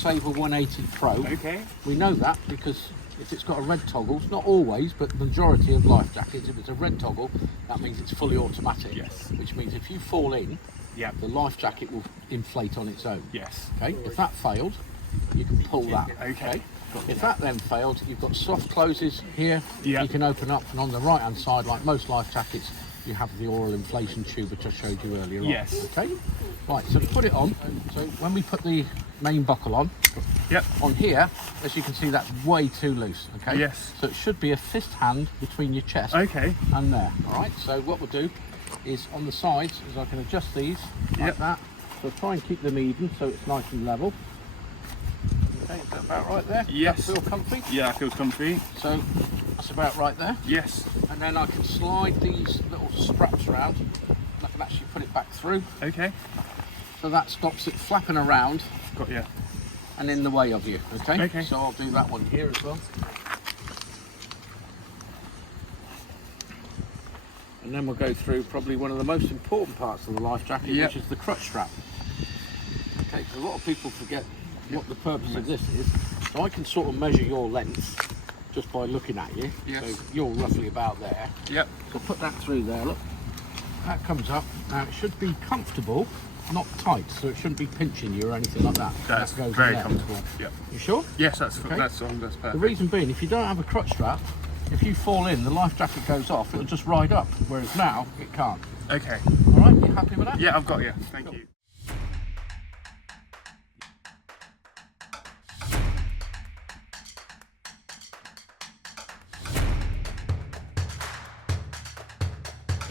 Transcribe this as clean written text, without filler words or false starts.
Crewsaver 180 Pro. Okay. We know that because if it's got a red toggle, not always, but the majority of life jackets, if it's a red toggle, that means it's fully automatic. Yes. Which means if you fall in, Yeah. the life jacket will inflate on its own. Yes. Okay. If that failed, you can pull that. Okay. If that then failed, you've got soft closes here. Yeah. You can open up, and on the right hand side, like most life jackets, you have the oral inflation tube which I showed you earlier Yes. on. Okay. Right. So to put it on, so when we put the main buckle on, Yep. on here, as you can see, that's way too loose. Okay. Yes. So it should be a fist hand between your chest. Okay. And there. All right. So what we'll do is on the sides, is I can adjust these like Yep. that. So try and keep them even, so it's nice and level. Okay, is that about right there? Yes. Does that feel comfy? Yeah, I feel comfy. So that's about right there. Yes. And then I can slide these little straps around, and I can actually put it back through. Okay. So that stops it flapping around Got you. and in the way of you. Okay. Okay. So I'll do that one here as well. And then we'll go through probably one of the most important parts of the life jacket, Yep. which is the crotch strap. Okay, because a lot of people forget what the purpose of this is. So I can sort of measure your length just by looking at you. Yes. So you're roughly about there. Yep. So put that through there, look. That comes up. Now it should be comfortable, not tight, so it shouldn't be pinching you or anything like that. That's That goes very there. comfortable. Yep. You sure? Yes, that's Okay. that's perfect. The reason being, if you don't have a crotch strap, if you fall in, the life jacket goes off, it'll just ride up, whereas now it can't. Okay. All right, you happy with that? Yeah, I've got you. Thank you.